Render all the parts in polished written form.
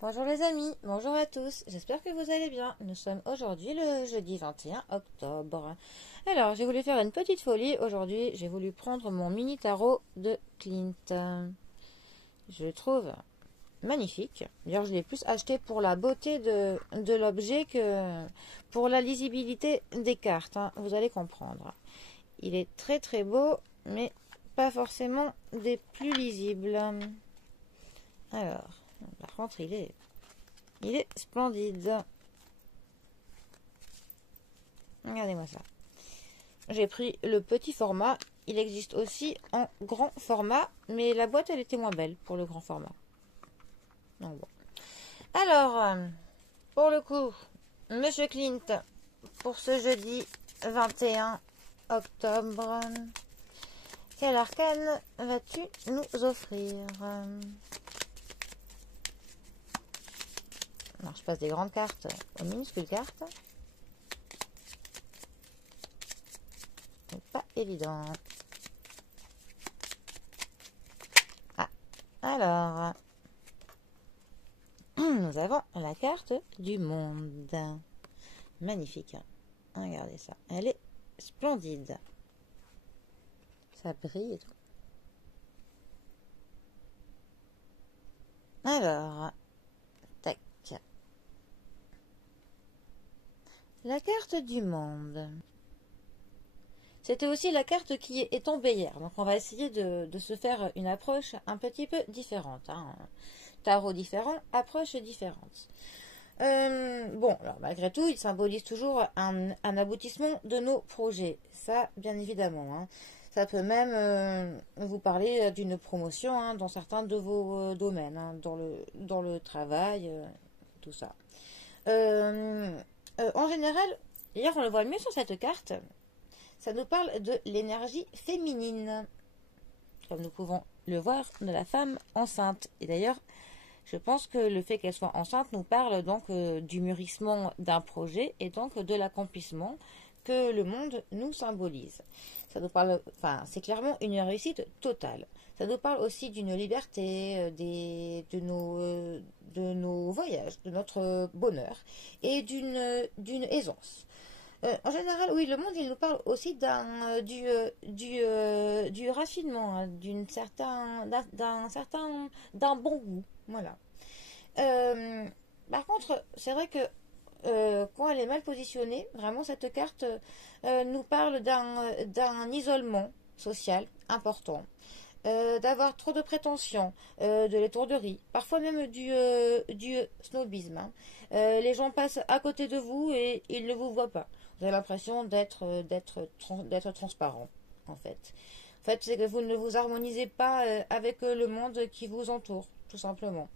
Bonjour les amis, bonjour à tous, j'espère que vous allez bien. Nous sommes aujourd'hui le jeudi 21 octobre. Alors, j'ai voulu faire une petite folie. Aujourd'hui, j'ai voulu prendre mon mini tarot de Clint. Je le trouve magnifique. D'ailleurs, je l'ai plus acheté pour la beauté de l'objet que pour la lisibilité des cartes, hein. Vous allez comprendre. Il est très très beau, mais pas forcément des plus lisibles. Alors, par contre, il est splendide. Regardez-moi ça. J'ai pris le petit format. Il existe aussi en grand format, mais la boîte, elle était moins belle pour le grand format. Donc bon. Alors, pour le coup, Monsieur Clint, pour ce jeudi 21 octobre, quel arcane vas-tu nous offrir? Alors, je passe des grandes cartes aux minuscules cartes. C'est pas évident. Ah, alors, nous avons la carte du monde. Magnifique. Regardez ça. Elle est splendide. Ça brille et tout. Alors, tac. La carte du monde. C'était aussi la carte qui est tombée hier. Donc on va essayer de se faire une approche un petit peu différente. Hein. Tarot différent, approche différente. Bon, alors malgré tout, il symbolise toujours un aboutissement de nos projets. Ça, bien évidemment. Hein. Ça peut même vous parler d'une promotion, hein, dans certains de vos domaines, hein, dans le travail, tout ça. En général, hier on le voit mieux sur cette carte, ça nous parle de l'énergie féminine, comme nous pouvons le voir de la femme enceinte. Et d'ailleurs, je pense que le fait qu'elle soit enceinte nous parle donc du mûrissement d'un projet et donc de l'accomplissement que le monde nous symbolise. Ça nous parle, enfin, c'est clairement une réussite totale. Ça nous parle aussi d'une liberté, de nos voyages, de notre bonheur et d'une aisance. En général, oui, le monde, il nous parle aussi du raffinement, hein, d'un bon goût. Voilà. Par contre, c'est vrai que quand elle est mal positionnée, vraiment, cette carte nous parle d'un isolement social important. D'avoir trop de prétentions, de l'étourderie, parfois même du snobisme. Hein. Les gens passent à côté de vous et ils ne vous voient pas. Vous avez l'impression d'être transparent, en fait. En fait, c'est que vous ne vous harmonisez pas avec le monde qui vous entoure, tout simplement.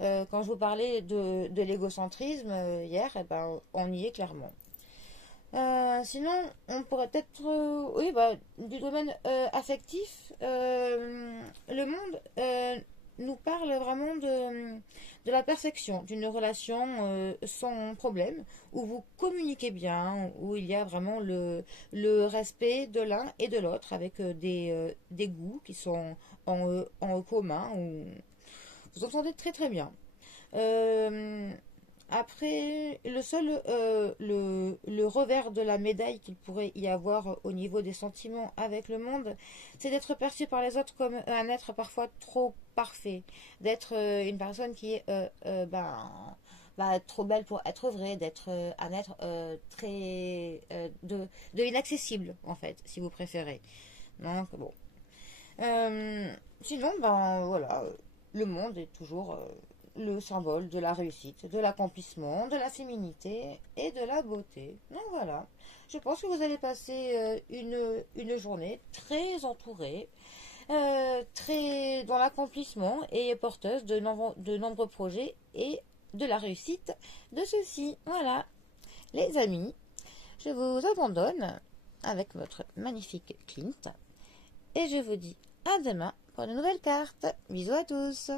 Quand je vous parlais de l'égocentrisme hier, eh ben, on y est clairement. Sinon, on pourrait peut-être, oui, bah, du domaine affectif, le monde nous parle vraiment de la perfection, d'une relation sans problème, où vous communiquez bien, où il y a vraiment le respect de l'un et de l'autre, avec des goûts qui sont en commun, où vous entendez très très bien. Après, le revers de la médaille qu'il pourrait y avoir au niveau des sentiments avec le monde, c'est d'être perçu par les autres comme un être parfois trop parfait, d'être une personne qui est trop belle pour être vraie, d'être un être de inaccessible en fait, si vous préférez. Donc bon. Sinon, ben voilà, le monde est toujours le symbole de la réussite, de l'accomplissement, de la féminité et de la beauté. Donc voilà, je pense que vous allez passer une journée très entourée, très dans l'accomplissement et porteuse de nombreux projets et de la réussite de ceux-ci. Voilà, les amis, je vous abandonne avec votre magnifique Clint et je vous dis à demain pour de nouvelles cartes. Bisous à tous.